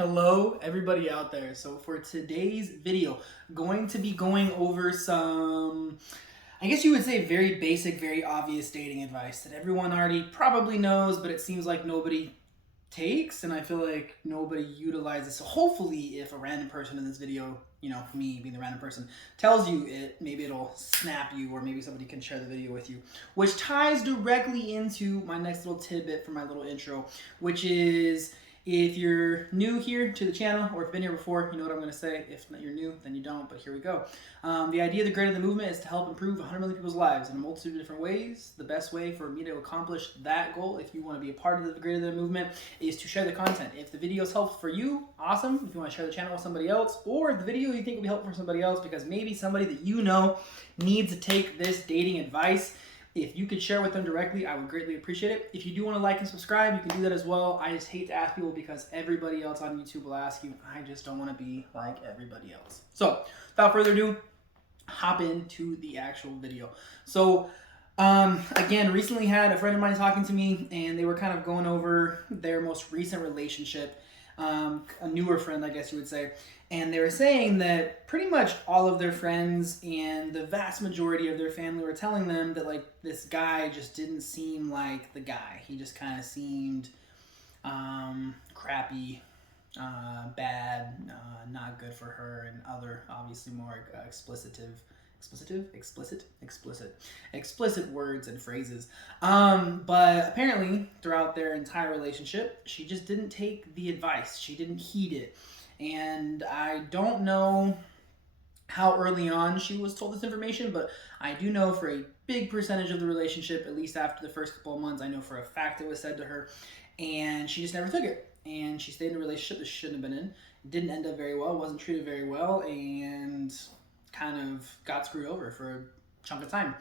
Hello, everybody out there. So for today's video, going to be going over some, I guess you would say very basic, very obvious dating advice that everyone already probably knows, but it seems like nobody takes, and I feel like nobody utilizes. So hopefully if a random person in this video, me being the random person, tells you it, maybe it'll snap you, or maybe somebody can share the video with you, which ties directly into my next little tidbit for my little intro, which is, if you're new here to the channel, or if you've been here before, you know what I'm going to say. If you're new, then you don't, but here we go. The idea of the Greater Than movement is to help improve 100 million people's lives in a multitude of different ways. The best way for me to accomplish that goal, if you want to be a part of the Greater Than movement, is to share the content. If the video is helpful for you, awesome. If you want to share the channel with somebody else, or the video you think will be helpful for somebody else, because maybe somebody that you know needs to take this dating advice, if you could share with them directly, I would greatly appreciate it. If you do want to like and subscribe, you can do that as well. I just hate to ask people because everybody else on YouTube will ask you. I just don't want to be like everybody else. So without further ado, hop into the actual video. So again, recently had a friend of mine talking to me, and they were kind of going over their most recent relationship, a newer friend, I guess you would say. And they were saying that pretty much all of their friends and the vast majority of their family were telling them that, like, this guy just didn't seem like the guy. He just kind of seemed crappy, bad, not good for her, and other obviously more explicit words and phrases. But apparently throughout their entire relationship, she just didn't take the advice. She didn't heed it. And I don't know how early on she was told this information, but I do know for a big percentage of the relationship, at least after the first couple of months, I know for a fact it was said to her, and she just never took it. And she stayed in a relationship that she shouldn't have been in. It didn't end up very well, wasn't treated very well, and kind of got screwed over for a chunk of time.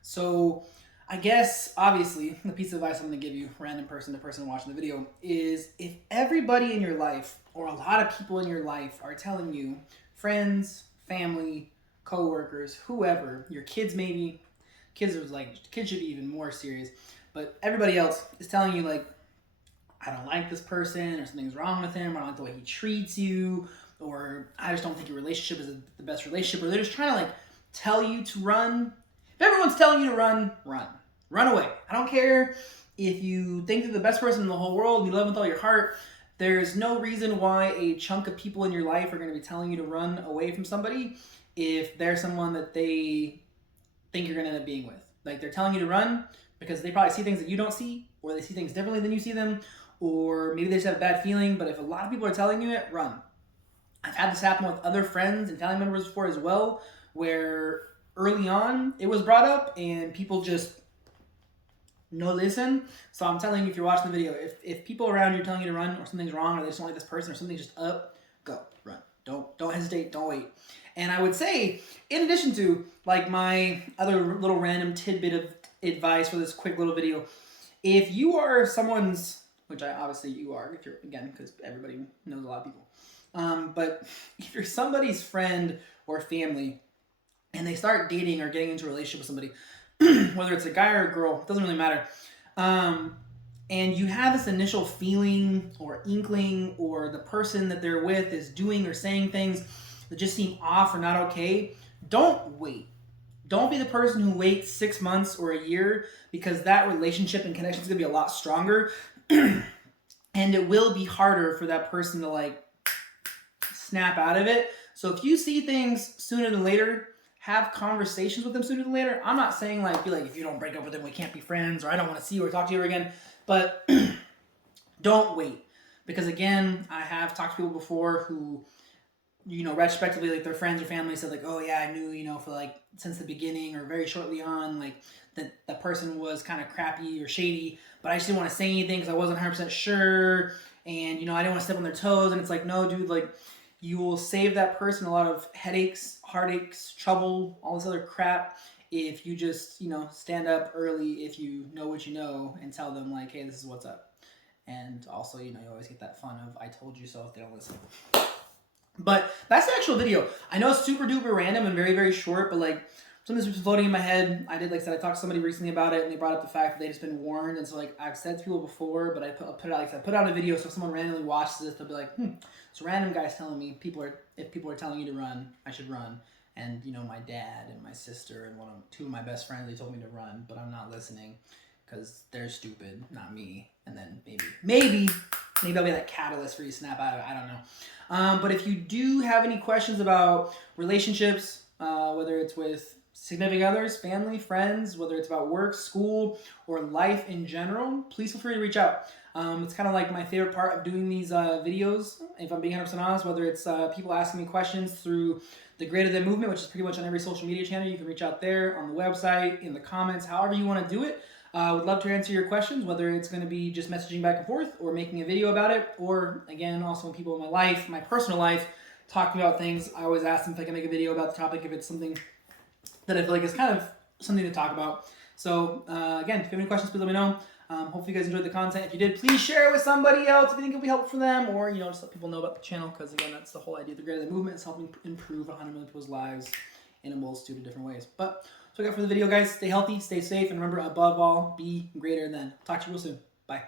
So I guess, obviously, the piece of advice I'm going to give you, random person to person watching the video, is if everybody in your life, or a lot of people in your life, are telling you, friends, family, co-workers, whoever, your kids maybe, kids should be even more serious, but everybody else is telling you, like, I don't like this person, or something's wrong with him, or I don't like the way he treats you, or I just don't think your relationship is the best relationship, or they're just trying to, like, tell you to run. If everyone's telling you to run, run. Run away. I don't care if you think they're the best person in the whole world and you love them with all your heart. There's no reason why a chunk of people in your life are going to be telling you to run away from somebody if they're someone that they think you're going to end up being with. Like, they're telling you to run because they probably see things that you don't see, or they see things differently than you see them, or maybe they just have a bad feeling. But if a lot of people are telling you it, run. I've had this happen with other friends and family members before as well, where early on it was brought up and people just no listen. So I'm telling you, if you're watching the video, if people around you are telling you to run, or something's wrong, or they just don't like this person, or something's just up, go, run. Don't hesitate, don't wait. And I would say, in addition to, like, my other little random tidbit of advice for this quick little video, if you are someone's, which obviously you are, if you're, again, because everybody knows a lot of people, but if you're somebody's friend or family and they start dating or getting into a relationship with somebody, whether it's a guy or a girl, it doesn't really matter, and you have this initial feeling or inkling, or the person that they're with is doing or saying things that just seem off or not okay, don't wait. Don't be the person who waits 6 months or a year, because that relationship and connection is going to be a lot stronger and it will be harder for that person to, like, snap out of it. So if you see things sooner than later, have conversations with them sooner than later. I'm not saying, like, be like, if you don't break up with them, we can't be friends, or I don't want to see you or talk to you again. But don't wait. Because, again, I have talked to people before who, retrospectively, like, their friends or family said, like, oh yeah, I knew, for, like, since the beginning or very shortly on, like, that the person was kind of crappy or shady, but I just didn't want to say anything because I wasn't 100% sure, and, I didn't want to step on their toes. And it's like, no, dude, like, you will save that person a lot of headaches, heartaches, trouble, all this other crap if you just, stand up early, if you know what you know, and tell them, like, hey, this is what's up. And also, you always get that fun of, I told you so, if they don't listen. But that's the actual video. I know it's super duper random and very, very short, but, like, something's been floating in my head. I did, like I said, I talked to somebody recently about it, and they brought up the fact that they just been warned. And so, like I've said to people before, but I put it out, like I said, put out a video, so if someone randomly watches this, they'll be like, this random guy's telling me if people are telling you to run, I should run. And you know, my dad and my sister and two of my best friends, they told me to run, but I'm not listening because they're stupid, not me. And then maybe I'll be that catalyst for you to snap out of it. I don't know. But if you do have any questions about relationships, whether it's with significant others, family, friends, whether it's about work, school, or life in general, please feel free to reach out. It's kind of like my favorite part of doing these videos, if I'm being 100% honest, whether it's people asking me questions through the Greater Than movement, which is pretty much on every social media channel. You can reach out there, on the website, in the comments, however you want to do it. Would love to answer your questions, whether it's going to be just messaging back and forth or making a video about it, or again, also when people in my life, my personal life, talking about things, I always ask them if I can make a video about the topic if it's something that I feel like is kind of something to talk about. So again, if you have any questions, please let me know. Hopefully you guys enjoyed the content. If you did, please share it with somebody else if you think it'll be helpful for them, or just let people know about the channel, because again, that's the whole idea of the Greater Than movement, is helping improve 100 million people's lives in a multitude of different ways. But that's what I got for the video, guys. Stay healthy, stay safe, and remember, above all, be greater than. Talk to you real soon. Bye.